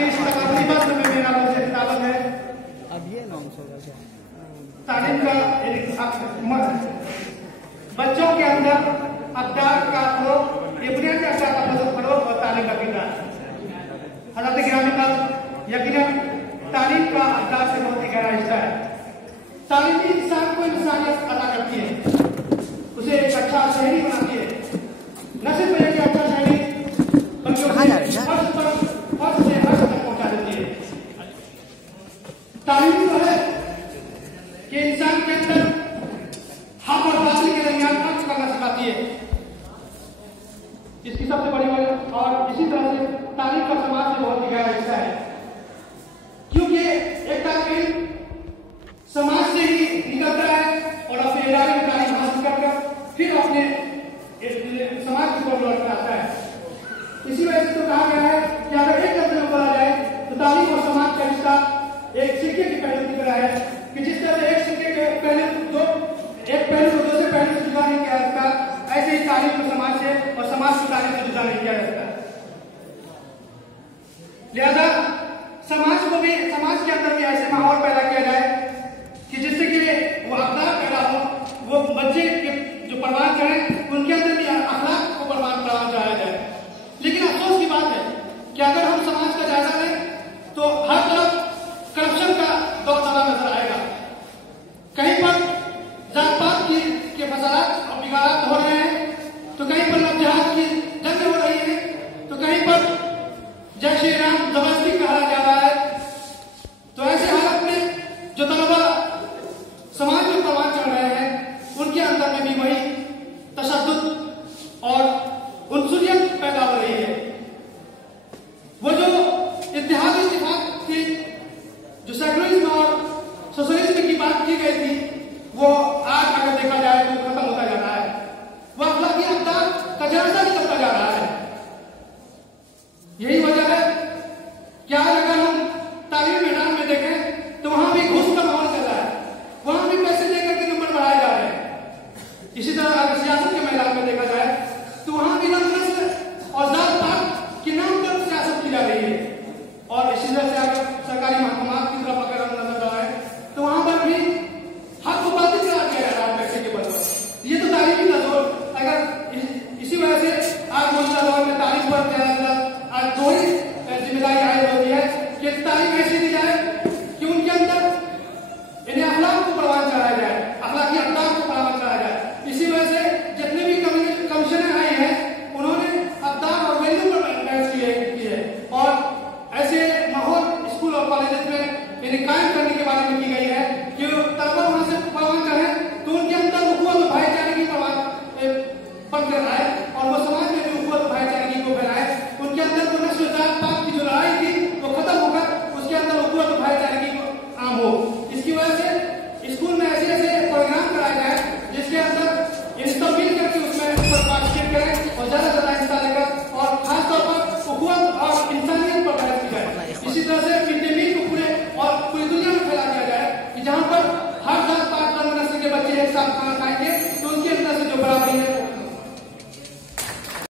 के इस तकाबली वक्त में मेरा मुझे खिताबत है। अब ये अनाउंस होगा क्या? तालीम का बच्चों के अंदर अब्दार का फरोग, ये बुनियादी अब्दार का फरोग और तालीम का किरदार। हज़रत गिरामी का यकीनन तालीम का अब्दार से बहुत ही गहरा हिस्सा है। तालीम इंसान को इंसानियत अदा करती है, उसे एक अच्छा शहरी बनाती है। न सिर्फ एक अच्छा शहरी बल्कि फर्श से हर्ष तक पहुंचा देती है। तालीम तो है कि इंसान के अंदर हक और बातिल के दरमियान फर्क करना सिखाती है। इसकी सबसे बड़ी वजह और इसी तरह से तालीम का समाज में बहुत ही गहरा हिस्सा है, क्योंकि एक तालीम समाज से ही निकलता है और अपने इदारे में तालीम हासिल करकर फिर अपने समाज की तरफ लौट आता है। इसी वजह से तो कहा गया है कि अगर एक लफ्ज में बोला जाए तो तालीम और समाज का रिश्ता एक सिक्के की पहलू की तरह है कि जिस तरह से एक सिक्के के पहलू को दूसरे पहलू से जुदा नहीं किया जा सकता, ऐसे ही तालीम को समाज से और समाज को तालीम से जुदा नहीं किया जा सकता। लिहाजा समाज के अंदर भी ऐसे माहौल पैदा किया जाए कि जिससे कि वो अखलाक पैदा हो, वो बच्चे के जो परवान करें उनके अंदर भी अखलाक को परवान कराया जाए। लेकिन अफसोस की बात है कि अगर हम समाज का जायजा लें तो हर तरफ करप्शन का दौर नजर आएगा। कहीं पर जात पात के फसादात और बिगाड़ात हो रहे हैं, तो कहीं पर नवजहाज की जंग हो रही है, तो कहीं पर जय श्री राम जबरदस्ती कहा जा रहा है। तो ऐसे हालत में जो तलबा समाज में परवान चढ़ रहे हैं उनके अंदर में भी वही तशद्दुद और उनसुलियत पैदा हो रही है। वो जो इत्तेहाद इत्तेफाक थी, जो सेकुलरिज्म और सोशलिज्म की बात की गई थी, वो आज अगर देखा जाए तो खत्म होता जा रहा है। वो अखलाकी अब्दार का जनाजा निकलता जा रहा है। यही वजह है कि आज अगर हम तालीम मैदान में देखें तो वहां भी घूस का माहौल चल रहा है, वहां भी पैसे देकर के नंबर बढ़ाए जा रहे हैं। इसी तरह अगर सियासत के मैदान में देखा जाए तो वहां भी नस्ल और जात पात के नाम पर सियासत की जा रही है। और इसी तरह से अगर सरकारी महकमात की तरफ अगर हम नजर डालें तो वहां पर भी हक को बातिल करार दिया जा रहा है पैसे के बल पर। ये तो तारीखी का दौर, अगर इसी वजह से आज मौजूदा दौर में तारीख पर आज दो ही जिम्मेदारी आयद होती है कि तारीख ऐसी दी जाए कि उनके अंदर इन्हें अखलाक को परवान चढ़ाया जाए, अखलाकी अब्दार को परवान चढ़ाया जाए। इसी वजह से जितने भी कमीशनें आई हैं उन्होंने अब्दार और वैल्यू पर बहस की है और ऐसे माहौल स्कूल और कॉलेज में इन्हें कायम करने के बारे में की गई है कि तलबा वहां से परवान चढ़े तो उनके अंदर उखुवत भाईचारे की परवान पनप आए और वो समाज में भी उखुवत भाईचारे की को फैलाए। उनके अंदर वो नस्ल जात पात की जो लड़ाई थी वो खत्म होकर उसके अंदर उखुवत भाईचारे की आम हो। इसकी वजह से स्कूल में ऐसे ऐसे प्रोग्राम कराए जाए जिसके अंदर इन सब मिल करके उसमें पार्टिसिपेट करें और ज्यादा